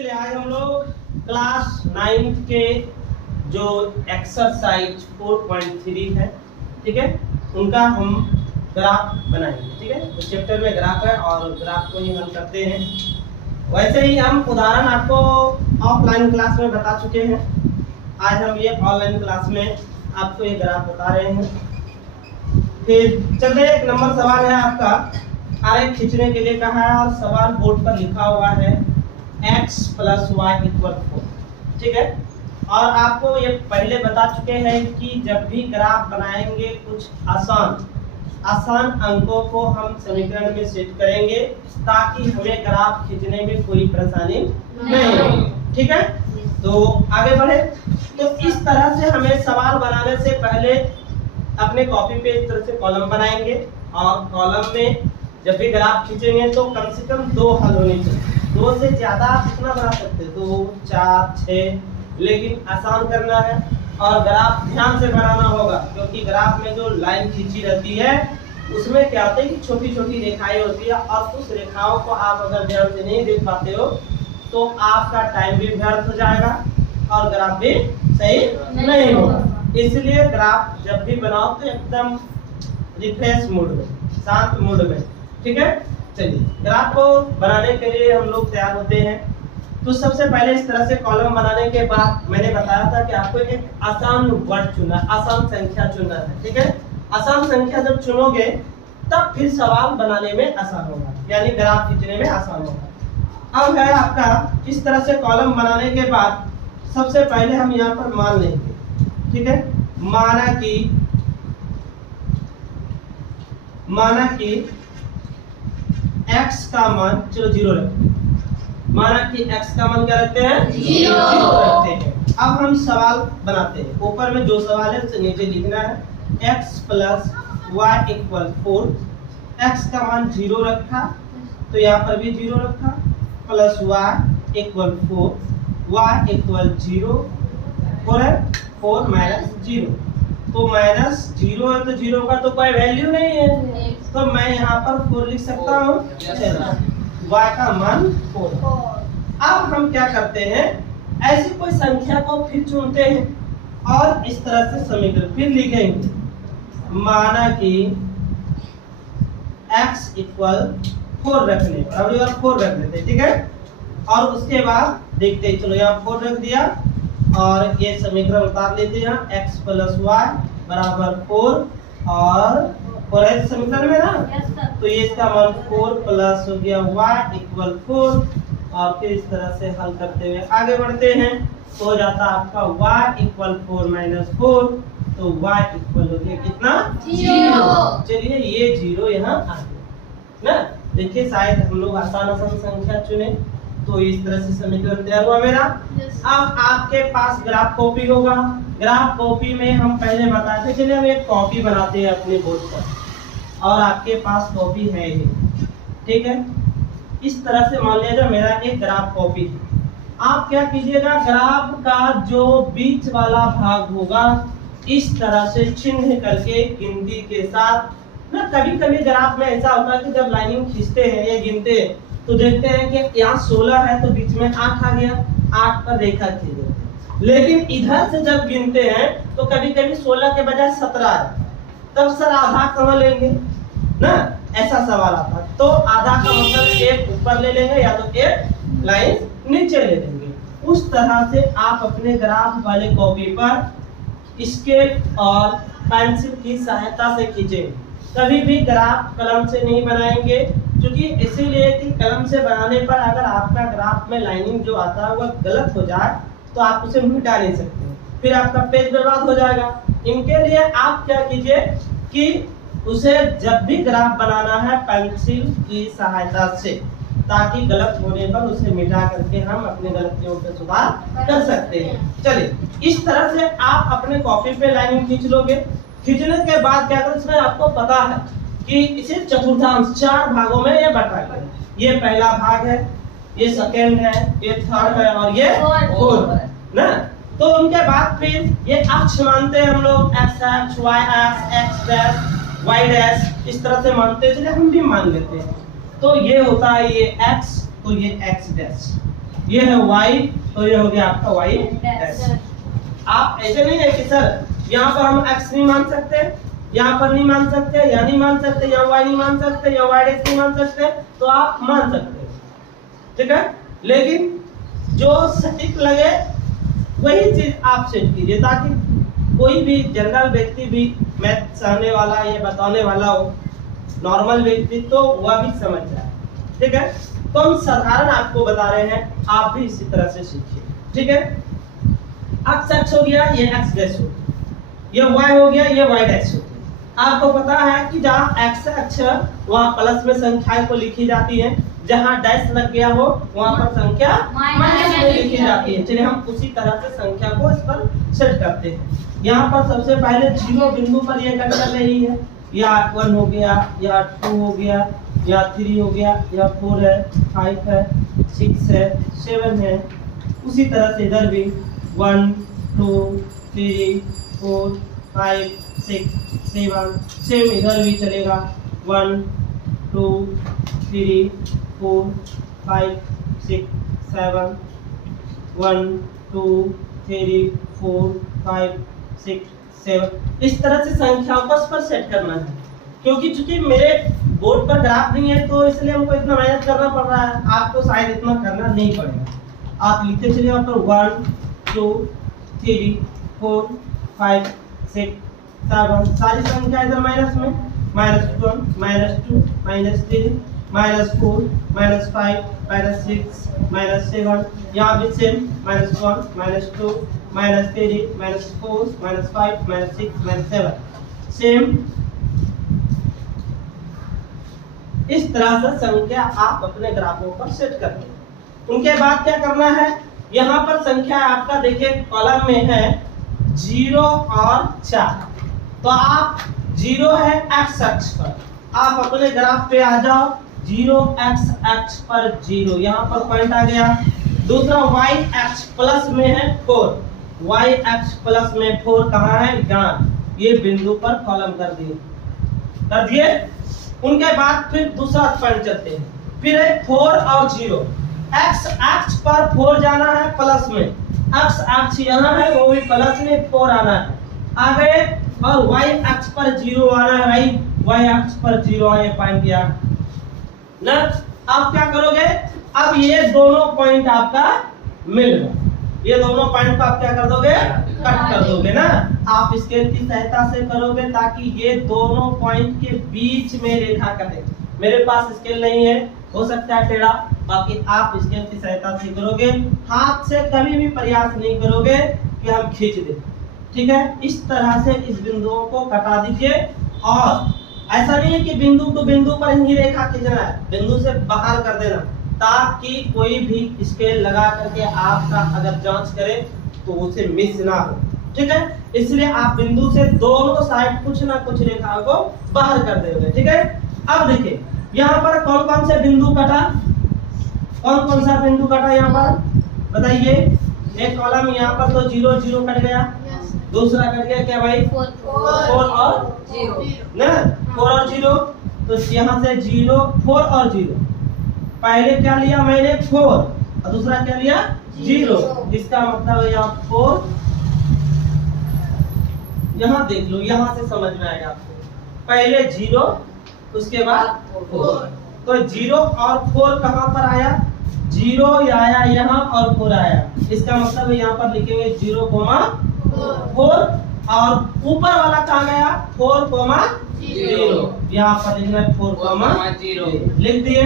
चलिए आज हम लोग क्लास 9 के जो एक्सरसाइज 4.3 है, ठीक है, उनका हम ग्राफ बनाएंगे। ठीक है, तो चैप्टर में ग्राफ है और ग्राफ को ही हम करते हैं। वैसे ही हम उदाहरण आपको ऑफलाइन क्लास में बता चुके हैं। आज हम ये ऑनलाइन क्लास में आपको ये ग्राफ बता रहे हैं। फिर चलिए, एक नंबर सवाल है आपका, आरेख खींचने के लिए कहा है और सवाल बोर्ड पर लिखा हुआ है x + y = 4। ठीक है, और आपको ये पहले बता चुके हैं कि जब भी ग्राफ बनाएंगे कुछ आसान अंकों को हम समीकरण में सेट करेंगे ताकि हमें ग्राफ खींचने में कोई परेशानी नहीं हो। ठीक है, तो आगे बढ़े। तो इस तरह से हमें सवाल बनाने से पहले अपने कॉपी पे इस तरह से कॉलम बनाएंगे और कॉलम में जब भी ग्राफ खींचेंगे तो कम से कम 2 हल होने चाहिए। 2 से ज्यादा आप कितना बना सकते हैं, 2, 4, 6, लेकिन आसान करना है और ग्राफ ध्यान से बनाना होगा, क्योंकि ग्राफ में जो लाइन खींची रहती है उसमें क्या होता है कि छोटी छोटी रेखाएं होती है और उस रेखाओं को आप अगर ध्यान से नहीं देख पाते हो तो आपका टाइम भी व्यर्थ हो जाएगा और ग्राफ भी सही नहीं होगा। इसलिए ग्राफ जब भी बनाओ तो एकदम रिफ्रेश मूड में, शांत मूड में। ठीक है, चलिए ग्राफ को बनाने के लिए हम लोग तैयार होते हैं। तो सबसे पहले इस तरह से कॉलम बनाने के बाद मैंने बताया था कि आपको एक आसान वर्ड चुनना, आसान संख्या चुनना है। ठीक है, आसान संख्या जब चुनोगे तब फिर सवाल बनाने में आसान होगा, यानी ग्राफ खींचने में आसान होगा। अब है आपका इस तरह से कॉलम बनाने के बाद सबसे पहले हम यहाँ पर मान लेंगे। ठीक है, माना कि x का मान, चलो 0 रखते हैं। माना कि x का मान क्या रखते हैं, 0 रखते हैं। अब हम सवाल बनाते हैं। ऊपर में जो सवाल है उसे नीचे लिखना है। x + y = 4। x का मान 0 रखा तो यहाँ पर भी 0 रखा, प्लस y = 4, y = 0, 4 - 0, तो -0 है तो 0 का तो कोई वैल्यू नहीं है, तो मैं यहाँ पर 4 लिख सकता हूँ। y का मान 4। अब हम क्या करते हैं, ऐसी कोई संख्या को फिर चुनते हैं और इस तरह से समीकरण फिर लिखेंगे। माना कि x = 4 रखने पर, अब यहाँ 4 रख देते। ठीक है, और उसके बाद देखते हैं, चलो यहाँ 4 रख दिया और ये समीकरण उतार लेते हैं। x + y = 4 और 4 है समीकरण में ना, तो ये इसका मान 4 प्लस हो गया y = 4 और फिर इस तरह से हल करते हुए आगे बढ़ते हैं तो हो जाता आपका y = 4 - 4, तो y हो गया कितना, 0। चलिए ये 0 यहाँ आ गया ना। देखिए शायद हम लोग आसान संख्या चुने तो इस तरह से समीकरण तैयार हुआ मेरा। अब आपके पास ग्राफ कॉपी होगा। ग्राफ कॉपी में हम पहले बताए थे, चलिए हम एक कॉपी बनाते हैं अपने बोर्ड पर और आपके पास कॉपी है ही। ठीक है, इस तरह से मान लीजिए मेरा एक ग्राफ कॉपी है। आप क्या कीजिएगा, ग्राफ का जो बीच वाला भाग होगा इस तरह से चिन्ह करके गिनती के साथ ना, कभी कभी ग्राफ में ऐसा होता है कि जब लाइनिंग खींचते हैं या गिनते हैं तो देखते हैं कि यहाँ 16 है तो बीच में 8 आ गया, 8 पर रेखा खींच देते हैं। लेकिन इधर से जब गिनते हैं तो कभी कभी 16 के बजाय 17 है, तब सर आधा कहाँ लेंगे ना, ऐसा सवाल आता है। तो आधा का मतलब एक ऊपर ले लेंगे या तो एक लाइन नीचे ले लेंगे। उस तरह से आप अपने ग्राफ वाले कॉपी पर स्केल और पेंसिल की सहायता से खींचेंगे। कभी भी ग्राफ कलम से नहीं बनाएंगे, क्योंकि इसीलिए कि कलम से बनाने पर अगर आपका ग्राफ में लाइनिंग जो आता है वह गलत हो जाए तो आप उसे मिटा नहीं सकते, फिर आपका पेज बर्बाद हो जाएगा। इनके लिए आप क्या कीजिए कि उसे जब भी ग्राफ बनाना है पेंसिल की सहायता से, ताकि गलत होने पर उसे मिटा करके हम अपने गलतियों पे सुधार कर सकते हैं। चलिए इस तरह से आप अपने कॉपी पे लाइनिंग खींच लोगे। खींचने के बाद क्या करें, इसमें आपको पता है कि इसे चतुर्थांश 4 भागों में ये बटा है। ये पहला भाग है, ये सेकंड है, ये थर्ड है और ये फोर्थ है ना। तो उनके बाद फिर ये अक्ष मानते हैं हम लोग, x अक्ष, y अक्ष, x डैश, y डैश, इस तरह से मानते हैं। चलिए हम भी मान लेते हैं। तो ये होता है ये x, तो ये x डैश, ये है y, तो ये हो गया आपका y डैश। आप ऐसे नहीं है कि सर यहाँ पर हम x नहीं मान सकते, यहाँ पर नहीं मान सकते, यहाँ नहीं मान सकते, यहाँ y नहीं मान सकते, यहाँ y डैश नहीं मान सकते, तो आप मान सकते हैं, ठीक है। लेकिन जो सटीक लगे वही चीज आप सेट कीजिए, ताकि कोई भी जनरल व्यक्ति भी मैथ समझने वाला या बताने वाला हो, नॉर्मल व्यक्ति, तो वह भी समझ जाए, ठीक है। तो हम साधारण आपको बता रहे हैं, आप भी इसी तरह से सीखिए, ठीक है। x हो गया, ये x डैश हो गया, ये y हो गया, ये y डैश हो गया। आपको पता है कि जहाँ x अक्षर वहाँ प्लस में संख्याएं को लिखी जाती है, जहाँ डैश लग गया हो वहाँ पर संख्या माइनस में लिखी जाती है। चलिए हम उसी तरह से संख्या को इस पर सेट करते हैं। यहाँ पर सबसे पहले 0 बिंदु पर ये कट कर रही है, या 1 हो गया, या 2 हो गया, या 3 हो गया, या 4 है, 5 है, 6 है, 7 है। उसी तरह से इधर भी 1 2 3 4 5 6 7, सेम इधर भी चलेगा, 1 2 3 4 5 6 7, 1 2 3 4 5 6 7। इस तरह से संख्याओं को इस पर सेट करना है, क्योंकि चूंकि मेरे बोर्ड पर ग्राफ नहीं है तो इसलिए हमको इतना मेहनत करना पड़ रहा है। आपको शायद इतना करना नहीं पड़ेगा, आप लिखते चलिए वहाँ पर 1 2 3 4 5 6 7। सारी संख्या इधर माइनस में, -1 -2 -3 -4 -5 -6 -7। यहाँ भी सेम, -1 -2 -3 -4 -5 -6 -7, सेम। इस तरह से संख्या आप अपने ग्राफों पर सेट करते हैं। उनके बाद क्या करना है, यहाँ पर संख्या आपका देखिए कॉलम में है 0 और 4, तो आप 0 है x अक्ष पर, आप अपने ग्राफ पे आ जाओ, 0 x अक्ष पर 0, यहाँ पर पॉइंट आ गया। दूसरा y अक्ष प्लस में है 4, y अक्ष प्लस में 4 कहाँ है, यहाँ, ये बिंदु पर कॉलम कर दिए। उनके बाद फिर दूसरा पॉइंट चलते हैं, फिर है 4 और 0। x अक्ष पर 4 जाना है प्लस में, x अक्ष यहाँ है वो भी प्लस में 4 आना है, आ गए। और y अक्ष पर 0 आना है भाई, y अक्ष पर 0 आए, पॉइंट किया ना। अब क्या करोगे, अब ये दोनों पॉइंट आपका मिल गया, ये दोनों पॉइंट को आप क्या कर दोगे, कट कर दोगे ना। आप स्केल की सहायता से करोगे ताकि ये दोनों पॉइंट के बीच में रेखा कटे। मेरे पास स्केल नहीं है, हो सकता है टेढ़ा, बाकी आप स्केल की सहायता से करोगे, हाथ से कभी भी प्रयास नहीं करोगे कि हम खींच दें, ठीक है। इस तरह से इस बिंदुओं को कटा दीजिए। और ऐसा नहीं है कि बिंदु टू बिंदु पर ही रेखा खींचना है, बिंदु से बाहर कर देना, ताकि कोई भी स्केल लगा करके आपका अगर जांच करे तो उसे मिस ना हो, ठीक है। इसलिए आप बिंदु से दोनों साइड कुछ ना कुछ रेखाओं को बाहर कर देंगे, ठीक है। अब देखिए यहाँ पर कौन कौन से बिंदु कटा, कौन कौन सा बिंदु कटा यहाँ पर बताइए। एक कॉलम यहाँ पर तो 0 0 कट गया, दूसरा कट गया क्या भाई, 4 और 0 ना, 4 और 0, तो यहाँ से 0 4 और 0। पहले क्या लिया मैंने 4 और दूसरा क्या लिया 0, इसका मतलब है यहाँ 4, यहाँ देख लो, यहाँ से समझ में आएगा आपको, पहले 0 उसके बाद 4, तो 0 और 4 कहाँ पर आया, 0 आया यहाँ और 4 आया, इसका मतलब है यहाँ पर लिखेंगे 0, 4 और ऊपर वाला कहाँ गया 4, 0, यहाँ पर लिखना है 4, 0 लिख दिए।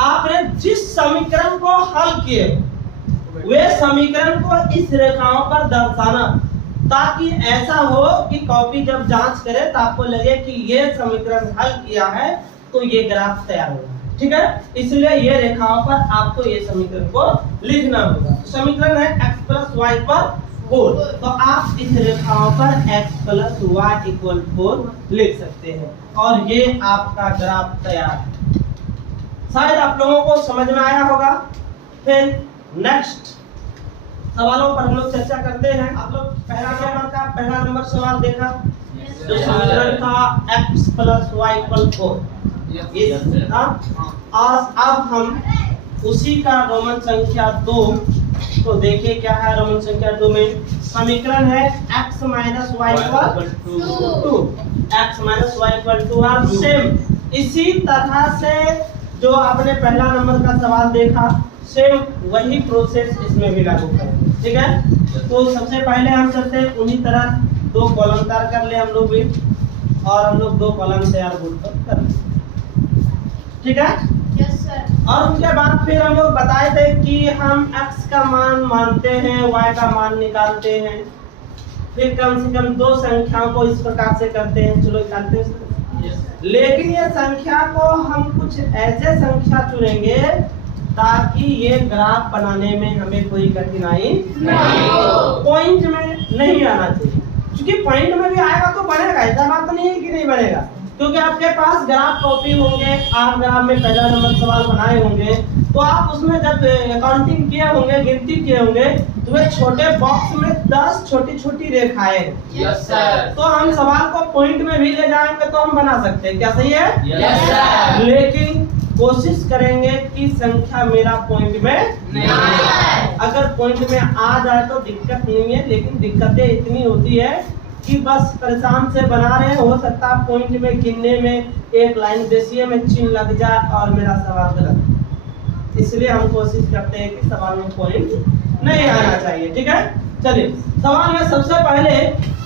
आपने जिस समीकरण को हल किए वे समीकरण को इस रेखाओं पर दर्शाना, ताकि ऐसा हो कि कॉपी जब जांच करे तो आपको लगे कि ये समीकरण हल किया है तो ये ग्राफ तैयार होगा, ठीक है। इसलिए ये रेखाओं पर आपको ये समीकरण को लिखना होगा। समीकरण है x + y पर 4, तो आप इस रेखाओं पर x + y = 4 लिख सकते हैं और ये आपका ग्राफ तैयार है। शायद आप लोगों को समझ में आया होगा। फिर नेक्स्ट सवालों पर हम लोग चर्चा करते हैं। आप लोग पहला नंबर सवाल देखा, जो समीकरण था x + y = 4, ये था। और अब हम उसी का रोमन संख्या 2। तो देखिए क्या है रोमन संख्या 2 में समीकरण है x minus y equal 2, x minus y equal 2 और सेम इसी तरह से जो आपने पहला नंबर का सवाल देखा सेम वही प्रोसेस इसमें भी लागू करेंगे। ठीक है, तो सबसे पहले हम करते हैं उन्हीं तरह 2 कॉलम तैयार कर ले हम लोग भी, और हम लोग 2 कॉलम तैयार कर ले। ठीक है, यस सर। और उसके बाद फिर हम लोग बताए थे कि हम x का मान मानते हैं, y का मान निकालते हैं, फिर कम से कम 2 संख्याओं को इस प्रकार से करते हैं। चलो निकालते हैं। लेकिन ये संख्या को हम कुछ ऐसे संख्या चुनेंगे ताकि ये ग्राफ बनाने में हमें कोई कठिनाई नहीं हो, पॉइंट में नहीं आना चाहिए। क्योंकि पॉइंट में भी आएगा तो बनेगा, ऐसा बात नहीं है कि नहीं बनेगा, क्योंकि आपके पास ग्राफ कॉपी होंगे, आप ग्राफ में पहला नंबर सवाल बनाए होंगे, तो आप उसमें जब अकाउंटिंग किए होंगे, गिनती किए होंगे, तो वे छोटे बॉक्स में 10 छोटी छोटी रेखाएं। Yes sir. तो हम सवाल को पॉइंट में भी ले जाएंगे तो हम बना सकते हैं, क्या सही है? Yes sir. लेकिन कोशिश करेंगे कि संख्या मेरा पॉइंट में नहीं आए। अगर पॉइंट में आ जाए तो दिक्कत नहीं है, लेकिन दिक्कतें इतनी होती है कि बस परेशान से बना रहे हैं, हो सकता है पॉइंट में गिनने में एक लाइन देसिए में चिन्ह लग जाए और मेरा सवाल गलत। इसलिए हम कोशिश करते हैं कि सवाल में पॉइंट नहीं आना चाहिए। ठीक है, चलिए सवाल में सबसे पहले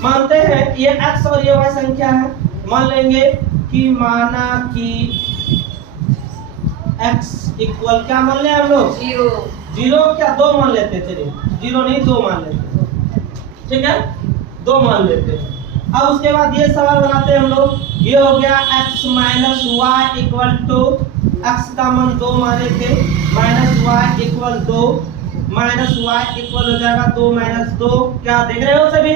मानते हैं ये x और ये y संख्या है। मान लेंगे कि माना कि x इक्वल क्या मान ले हम लोग? 0 क्या 2 मान लेते? चलिए 0 नहीं 2 मान लेते। ठीक है, 2 मान लेते हैं। अब उसके बाद ये सवाल बनाते हैं हम लोग। ये हो गया x minus y equal two, x का मान 2 माने थे, minus y equal 2, minus y equal हो जाएगा 2 माइनस 2। क्या देख रहे हो सभी?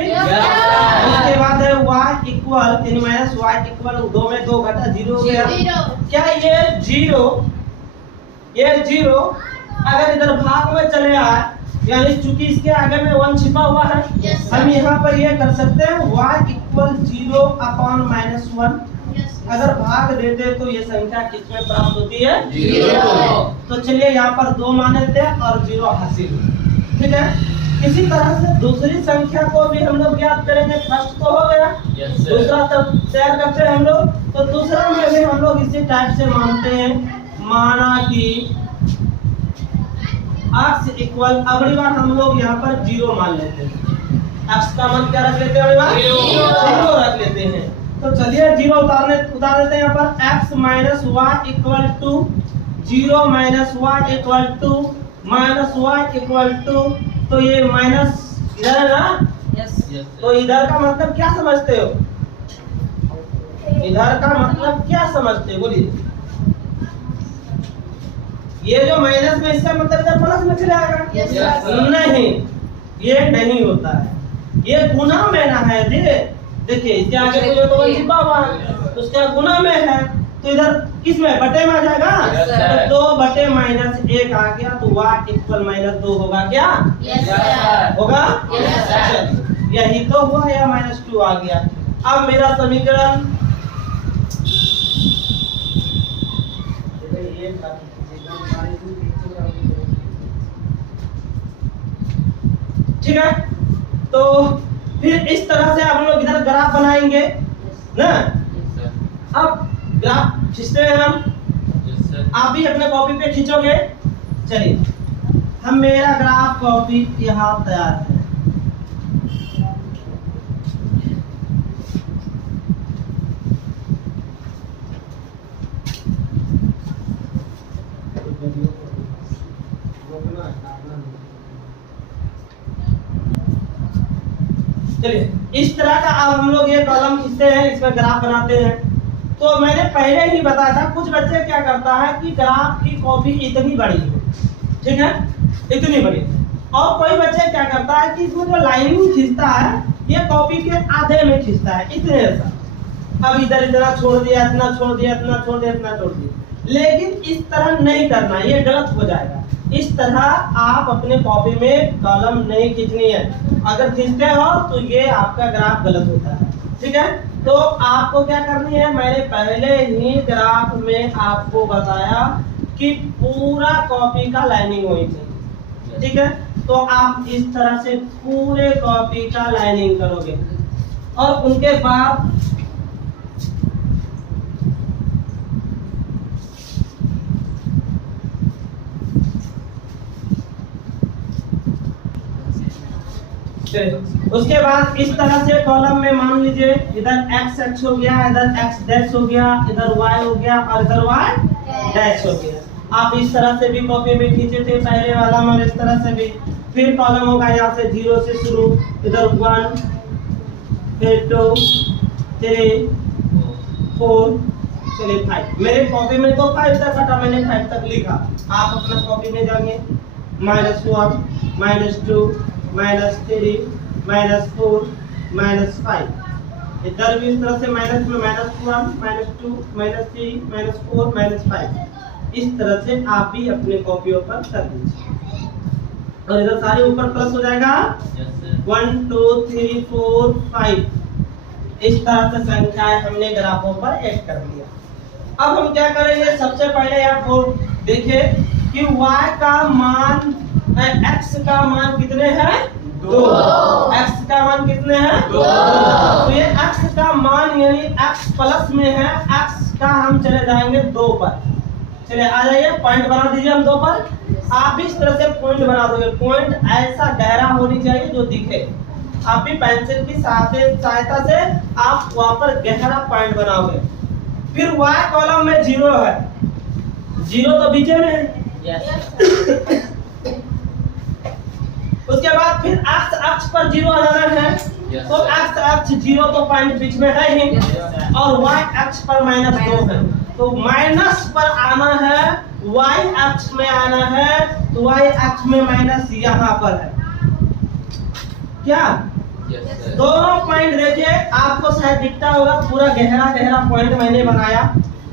उसके बाद है y equal minus y equal 2 में 2 घटा 0 हो गया। क्या ये 0 अगर इधर भाग में चले आए, यानी चूंकि इसके आगे में 1 छिपा हुआ है, हम यहाँ पर ये कर सकते हैं y इक्वल 0 अपॉन माइनस 1। अगर भाग देते तो ये संख्या किसमें प्राप्त होती है? 0। तो चलिए यहाँ पर 2 मान लेते हैं और 0 हासिल। ठीक है, इसी तरह से दूसरी संख्या को भी हम लोग ज्ञात करेंगे। फर्स्ट तो हो गया, दूसरा तब तैयार करते हैं हम लोग। तो दूसरा में भी हम लोग इसी टाइप से मानते हैं। माना कि x इक्वल, अगली बार हम लोग यहाँ पर 0 मान लेते हैं। x का मान क्या रख लेते हैं? अगली बार 0 रख लेते हैं। तो चलिए 0 उतार देते हैं यहाँ पर। x minus y equal two 0 minus y equal two minus y equal two, तो ये माइनस इधर है ना? यस। तो इधर का मतलब क्या समझते हो? इधर का मतलब क्या समझते हो? बोलिए। ये जो माइनस में, इसका मतलब इधर प्लस में चला जाएगा? नहीं, ये नहीं होता है, ये गुना में ना है। देखिए इसके आगे तो 1 छिपा हुआ है, तो उसका गुना में है, तो इधर किस में? बटे में आ जाएगा। तो 2 बटे माइनस 1 आ गया, तो y इक्वल माइनस 2 होगा क्या? होगा? यही तो हुआ, या माइनस 2 आ गया। अब मेरा समीकरण ठीक है, तो फिर इस तरह से हम लोग इधर ग्राफ बनाएंगे ना। अब ग्राफ खींचते हैं हम, आप भी अपने कॉपी पे खींचोगे। चलिए हम, मेरा ग्राफ कॉपी यहाँ तैयार है। चलिए इस तरह का अब हम लोग ये कॉलम खींचते हैं, इसमें ग्राफ बनाते हैं। तो मैंने पहले ही बताया था, कुछ बच्चे क्या करता है कि ग्राफ की कॉपी इतनी बड़ी है, ठीक है, इतनी बड़ी, और कोई बच्चे क्या करता है कि इसमें जो लाइनिंग खींचता है ये कॉपी के आधे में खींचता है, इतने सा। अब इधर इतना छोड़ दिया, इतना छोड़ दिया, इतना छोड़ दिया, इतना छोड़ दिया। लेकिन इस तरह नहीं करना, ये गलत हो जाएगा। इस तरह आप अपने कॉपी में कॉलम नहीं खींचनी है। अगर खींचते हो तो ये आपका ग्राफ गलत होता है, ठीक है। तो आपको क्या करनी है, मैंने पहले ही ग्राफ में आपको बताया कि पूरा कॉपी का लाइनिंग होनी चाहिए, ठीक है। तो आप इस तरह से पूरे कॉपी का लाइनिंग करोगे और उनके बाद उसके बाद इस तरह से कॉलम में मान लीजिए इधर x x हो गया, इधर x डैश हो गया, इधर y हो गया और इधर y डैश हो गया। आप इस तरह से भी कॉपी में खींचे थे पहले वाला और इस तरह से भी। फिर कॉलम होगा यहाँ से 0 से शुरू, इधर 1 फिर 2 3 4 चलिए 5। मेरे कॉपी में तो 5 तक हटा, मैंने 5 तक लिखा। आप अपना कॉपी में जाएंगे -1 -2 -3 -4 -5। इधर भी इस तरह से माइनस में -1 -2 -3 -4 -5। इस तरह से आप भी अपने कॉपियों पर कर दीजिए और इधर सारे ऊपर प्लस हो जाएगा 1 2 3 4 5। इस तरह से संख्याएं हमने ग्राफों पर ऐड कर दिया। अब हम क्या करेंगे, सबसे पहले आपको देखें कि y का मान x का मान कितने हैं 2। x का मान कितने हैं 2। तो ये x का मान यानी x प्लस में है, x का हम चले जाएंगे 2 पर। चलिए आ जाइए, पॉइंट बना दीजिए हम 2 पर। आप भी इस तरह से पॉइंट बना दोगे। पॉइंट ऐसा गहरा होनी चाहिए जो दिखे। आप भी पेंसिल की सहायता से आप वहां पर गहरा पॉइंट बनाओगे। फिर y कॉलम में 0 है, 0 तो बीच में है। उसके बाद फिर x अक्ष पर 0 आ जाना है, तो x अक्ष 0 तो पॉइंट बीच में है ही और y अक्ष पर -2 है, तो माइनस पर आना है, y अक्ष में आना है, तो y अक्ष में माइनस यहाँ पर है। क्या दोनों पॉइंट देखिए, आपको शायद दिखता होगा पूरा गहरा गहरा पॉइंट मैंने बनाया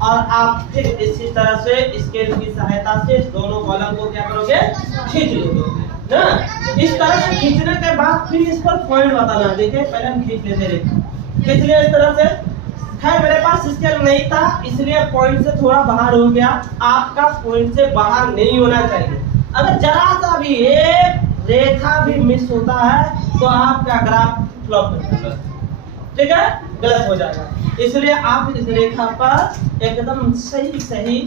और आप फिर इसी तरह से स्केल की सहायता से दोनों कॉलम को क्या करोगे, खींच लोगे ना। इस तरह से खींचने के बाद फिर इस पर पॉइंट बताना। देखिए पहले हम खींच लेते रहे, खींच लिया इस तरह से। खैर मेरे पास स्केल नहीं था इसलिए पॉइंट से थोड़ा बाहर हो गया। आपका पॉइंट से बाहर नहीं होना चाहिए। अगर जरा सा भी एक रेखा भी मिस होता है तो आपका ग्राफ फ्लॉप हो जाएगा, ठीक है, गलत हो जाएगा। इसलिए आप इस रेखा पर एकदम सही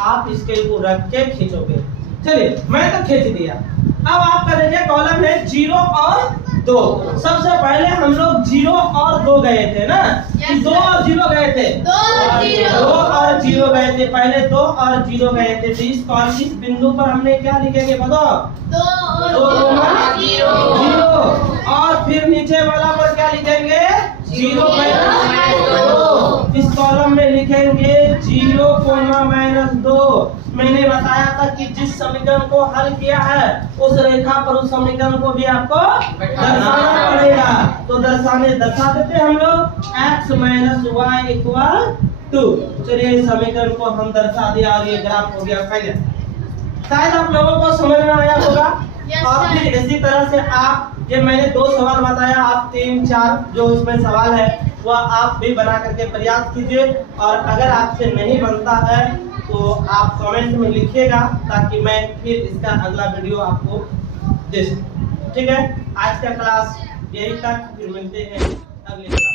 आप स्केल को रख के खींचोगे। चलिए मैं तो खींच दिया। अब आपका देखिए कॉलम है 0 और 2। सबसे पहले हम लोग 0 और 2 गए थे ना, 2 और 0 गए थे, 2 और 0 गए थे, पहले 2 और 0 गए थे। तो इस बिंदु पर हमने क्या लिखेंगे बताओ, 2 और 0। और फिर नीचे वाला पर क्या लिखेंगे 0 -2। इस कॉलम में लिखेंगे 0, -2। मैंने बताया था कि जिस समीकरण को हल किया है उस रेखा पर उस समीकरण को भी आपको दर्शाना पड़ेगा। तो दर्शा देते हम लोग x - y = 2। चलिए समीकरण को हम दर्शा दिया और ये ग्राफ हो गया फाइनल। शायद आप लोगों को समझ में आया होगा। और फिर इसी तरह से आप, ये मैंने 2 सवाल बताया, आप 3 4 जो उसमें सवाल है वह आप भी बना करके प्रयास कीजिए। और अगर आपसे नहीं बनता है तो आप कमेंट में लिखिएगा ताकि मैं फिर इसका अगला वीडियो आपको दे सकूं। ठीक है, आज का क्लास यही तक, फिर मिलते हैं अगले क्लास।